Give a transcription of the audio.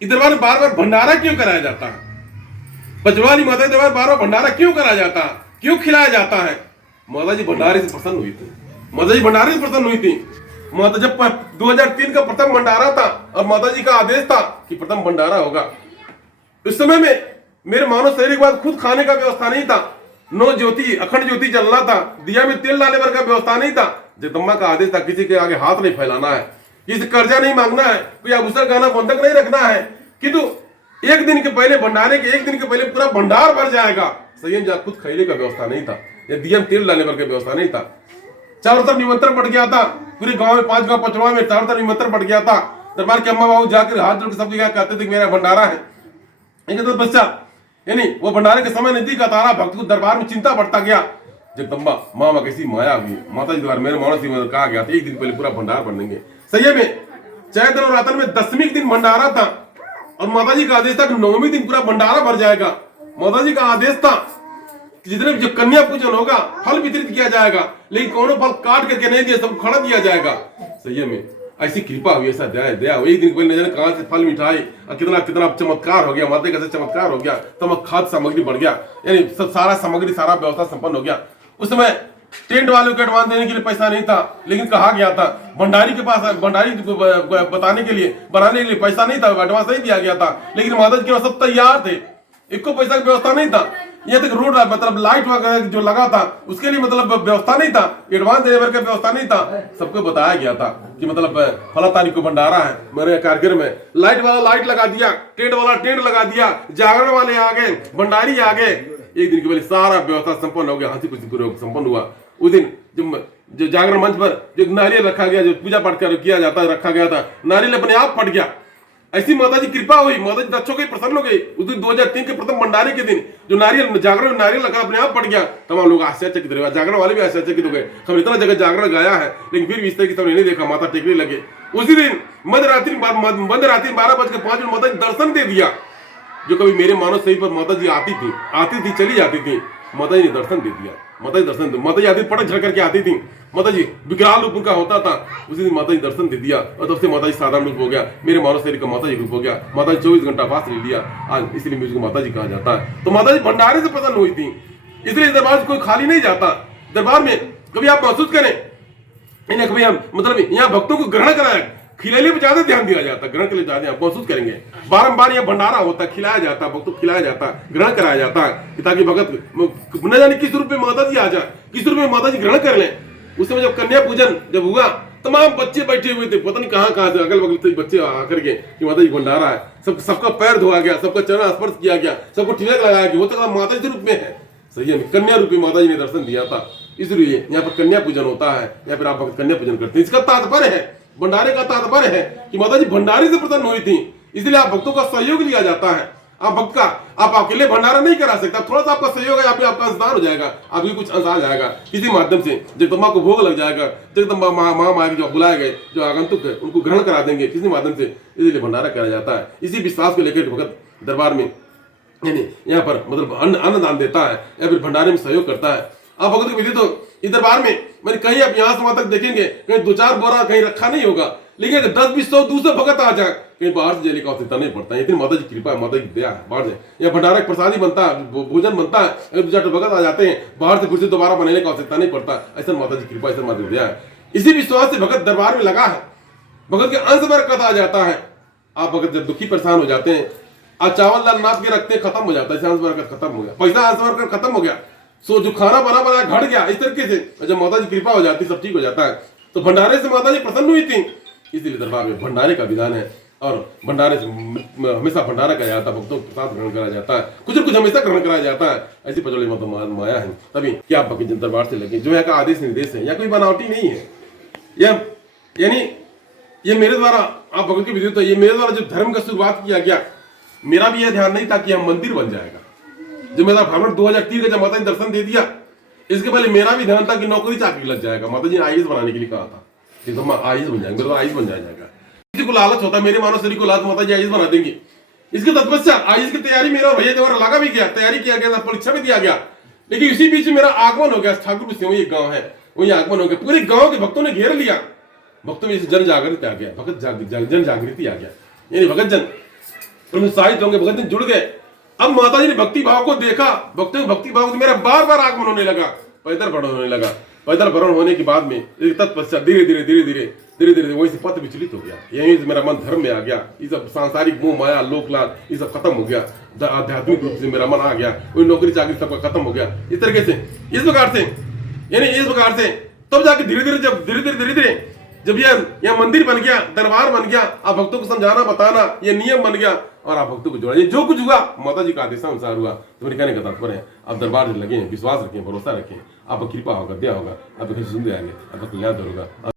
इस दरबार में बार बार भंडारा क्यों कराया जाता है? बजवाली माता के दरबार बार बार भंडारा क्यों कराया जाता है, क्यों खिलाया जाता है? माता जी भंडारे से प्रसन्न हुई थी, माता जी भंडारे से प्रसन्न हुई थी। माता जब 2003 का प्रथम भंडारा था और माता जी का आदेश था कि प्रथम भंडारा होगा, उस समय में मेरे मानव शरीर के बाद खुद खाने का व्यवस्था नहीं था, 9 ज्योति अखंड ज्योति जलना था, दिया में तेल डालने भर का व्यवस्था नहीं था। जगदम्बा का आदेश था किसी के आगे हाथ नहीं फैलाना है, किसी कर्जा नहीं मांगना है, कोई आभूषण गहना बंधक नहीं रखना है, किंतु एक दिन के पहले भंडारे के एक दिन के पहले पूरा भंडार भर जाएगा। संयम जा खुद खैले का व्यवस्था नहीं था, या दिया में तेल डालने भर का व्यवस्था नहीं था। चारों तरफ निमंत्रण पड़ गया था, पूरे गांव में 5 गांव पचवा में चारों तरफ निमंत्रण पड़ गया था। दरबार के अम्मा बाबू जाकर हाथ जोड़ के सब जगह कहते थे कि मेरा भंडारा है। तो बच्चा यानी वो भंडारे के समय नजदीक आता रहा, भक्त को दरबार में चिंता बढ़ता गया। जगदम्बा मामा कैसी माया हुई, माता जी द्वारा मेरे मानस कहा गया था एक दिन पहले पूरा भंडार भर देंगे। सही में चैत्र और रातन में 10वीं दिन भंडारा था और माता जी का आदेश था कि 9वें दिन पूरा भंडारा भर जाएगा। माता जी का आदेश था कि जितने जो कन्या पूजन होगा फल वितरित किया जाएगा, लेकिन कौन फल काट करके नहीं दिया, सब खड़ा दिया जाएगा। सही में ऐसी कृपा हुई, ऐसा दया हुई। एक दिन पहले न जाने कहां से फल मिठाई और कितना कितना चमत्कार हो गया, माता का चमत्कार हो गया, तब खाद्य सामग्री बढ़ गया, यानी सब सारा सामग्री सारा व्यवस्था संपन्न हो गया। उस समय टेंट वालों को एडवांस देने के लिए पैसा नहीं था, लेकिन कहा गया था भंडारी के पास, भंडारी बताने के लिए बनाने के लिए पैसा नहीं था, एडवांस नहीं दिया गया था, लेकिन माता जी के पास सब तैयार थे, इनको पैसा की व्यवस्था नहीं था। ये तक रोड मतलब लाइट वगैरह जो लगा था उसके लिए मतलब व्यवस्था नहीं था, एडवांस देने भर का व्यवस्था नहीं था। सबको बताया गया था कि मतलब फला तारीख को भंडारा है, मेरे कार्यक्रम में लाइट वाला लाइट लगा दिया, टेंट वाला टेंट लगा दिया, जागरण वाले आ गए, भंडारी आ गए। एक दिन के पहले सारा व्यवस्था संपन्न हो गया, हंसी खुशी पूर्वक संपन्न हुआ। उस दिन जो जागरण मंच पर जो नारियल रखा गया, जो पूजा पाठ किया जाता रखा गया था, नारियल अपने आप फट गया। ऐसी माता जी कृपा हुई, माता जी दक्ष हो गई, प्रसन्न हो गई। उस दिन 2003 के प्रथम भंडारे के दिन जो नारियल जागरण नारियल लगा अपने आप पड़ गया, तमाम लोग आश्चर्यचकित रहे, जागरण वाले भी आश्चर्यचकित हो गए। हम इतना जगह जागरण गाया है लेकिन फिर भी इस तरह की सबने नहीं देखा, माता टेकने लगे। उसी दिन मध्यरात्रि 12:05 माता जी दर्शन दे दिया। जो कभी मेरे मानव शरीर पर माता जी आती थी चली जाती थी, माता जी ने दर्शन दे दिया। माता जी दर्शन, माता जी आती पटक झड़ करके आती थी, माता जी विकराल रूप उनका होता था। उसी दिन माता जी दर्शन दे दिया और तब से माता जी साधारण रूप हो गया, मेरे मानव शरीर का माता जी रूप हो गया। माता जी 24 घंटा फास्ट ले लिया, आज इसलिए मुझको माता जी कहा जाता है। तो माता जी भंडारे से प्रसन्न हुई थी, इसलिए इस दरबार से कोई खाली नहीं जाता। दरबार में कभी आप महसूस करें कभी हम मतलब यहाँ भक्तों को ग्रहण कराया, खिलाने पर ज्यादा ध्यान दिया जाता, ग्रहण के लिए ज्यादा आप महसूस करेंगे। बारंबार यह भंडारा होता है, खिलाया जाता है, भक्तों को खिलाया जाता है, ग्रहण कराया जाता है, ताकि भगत न जाने किस रूप में माता जी आ जाए, किस रूप में माता जी ग्रहण कर लें। उस समय जब कन्या पूजन जब हुआ, तमाम बच्चे बैठे हुए थे, पता नहीं कहाँ से अगल बगल से बच्चे आकर के कि माता जी भंडारा है। सबका पैर धोया गया, सबका चरण स्पर्श किया गया, सबको तिलक लगाया गया, वो तो माता जी रूप में है। सही है, कन्या रूप में माता जी ने दर्शन दिया था, इसलिए यहाँ पर कन्या पूजन होता है, या फिर आप कन्या पूजन करते हैं। इसका तात्पर्य है, भंडारे का तात्पर्य है कि माता जी भंडारे से प्रसन्न हुई थी, इसलिए आप भक्तों का सहयोग लिया जाता है। आप भक्त का आप अकेले भंडारा नहीं करा सकते, थोड़ा सा आपका सहयोग है, आपका अंशदान हो जाएगा, आपकी कुछ अंश आ जाएगा किसी माध्यम से। जगदम्बा को भोग लग जाएगा, जगदम्बा माँ जो बुलाए गए जो आगंतुक है उनको ग्रहण करा देंगे किसी माध्यम से, इसलिए भंडारा करा जाता है। इसी विश्वास को लेकर भगत दरबार में यानी यहाँ पर मतलब अन्नदान देता है या फिर भंडारे में सहयोग करता है। आप भगत विधि तो इस दरबार में मैंने कहीं आप यहाँ से वहां तक देखेंगे कहीं 2-4 बोरा कहीं रखा नहीं होगा, लेकिन 10-20-100 दूसरे भगत आ जाए, कहीं बाहर से जेली का आवश्यकता नहीं पड़ता है। इतनी माता जी कृपा है, माता जी दया है। बाहर से यहाँ भंडारा प्रसादी बनता है, भोजन बनता है, अगर 2-4 भगत आ जाते हैं बाहर से कुछ दोबारा बनाने का आवश्यकता नहीं पड़ता। ऐसा माता जी कृपा, ऐसा माता जी दया है। इसी विश्वास से भगत दरबार में लगा है, भगत के अंश बरकत आ जाता है। आप भगत जब दुखी परेशान हो जाते हैं, आज चावल दाल नाप के रखते हैं, खत्म हो जाता है, अंश बरकत खत्म हो गया, पैसा अंश बरकत खत्म हो गया, सो जो खाना बना घट गया, इस तरीके से जब माता जी कृपा हो जाती सब ठीक हो जाता है। तो भंडारे से माता जी प्रसन्न हुई थी, इसलिए दरबार में भंडारे का विधान है और भंडारे से हमेशा भंडारा कराया जाता है, भक्तों को प्रसाद ग्रहण कराया जाता है, कुछ हमेशा ग्रहण कराया जाता है। ऐसी पचौड़ी माया है। तभी क्या आप दरबार से लगे, जो यहाँ का आदेश निर्देश है, या कोई बनावटी नहीं है, यानी ये मेरे द्वारा आप भगत की विधि, तो ये मेरे द्वारा जो धर्म का शुरुआत किया गया, मेरा भी यह ध्यान नहीं था कि यह मंदिर बन जाएगा। जब मेरा भ्रमण 2003 का जब माता जी दर्शन दे दिया, इसके पहले मेरा भी ध्यान था कि नौकरी चाकरी लग जाएगा। माता जी ने आईएएस बनाने के लिए कहा था कि तुम आईएएस बन जाएंगे, मेरे आईएएस बन जाएगा। किसी को लालच होता, मेरे मानव शरीर को लालच, माता जी आईएएस बना देंगे। इसके तत्पश्चात आईएएस की तैयारी मेरा भैया द्वारा लगा भी गया, तैयारी किया गया, परीक्षा भी दिया गया, लेकिन इसी बीच मेरा आगमन हो गया। ठाकुर से वही गाँव है, वही आगमन हो गया, पूरे गाँव के भक्तों ने घेर लिया, भक्तों में जन जागृति आ गया, भगत जन जागृति आ गया, यानी भगत जन उत्साहित होंगे, भगत जुड़ गए। अब माता जी ने भक्ति भाव को देखा, भक्ति भाव को मेरा बार बार आगमन होने लगा, पैदल भ्रमण होने लगा। पैदल भ्रमण होने के बाद में तत्पश्चात धीरे धीरे धीरे धीरे धीरे धीरे वहीं से पथ विचलित हो गया। यहीं से मेरा मन धर्म में आ गया। ये सब सांसारिक मोह माया लोक लाल ये सब खत्म हो गया। आध्यात्मिक रूप से मेरा मन आ गया, कोई नौकरी चाकरी सबका खत्म हो गया। इस तरीके से इस प्रकार से यानी इस प्रकार से तब जाके धीरे धीरे जब धीरे धीरे जब यह मंदिर बन गया, दरबार बन गया, आप भक्तों को समझाना बताना ये नियम बन गया और आप भक्तों को जोड़ा। ये जो कुछ हुआ माता जी का आदेशानुसार हुआ। तो मेरे कहने का तात्पर्य है आप दरबार से लगे, विश्वास रखें, भरोसा रखें, आपको कृपा होगा, दया होगा, आपको सुन आएंगे, आपका कल्याण होगा।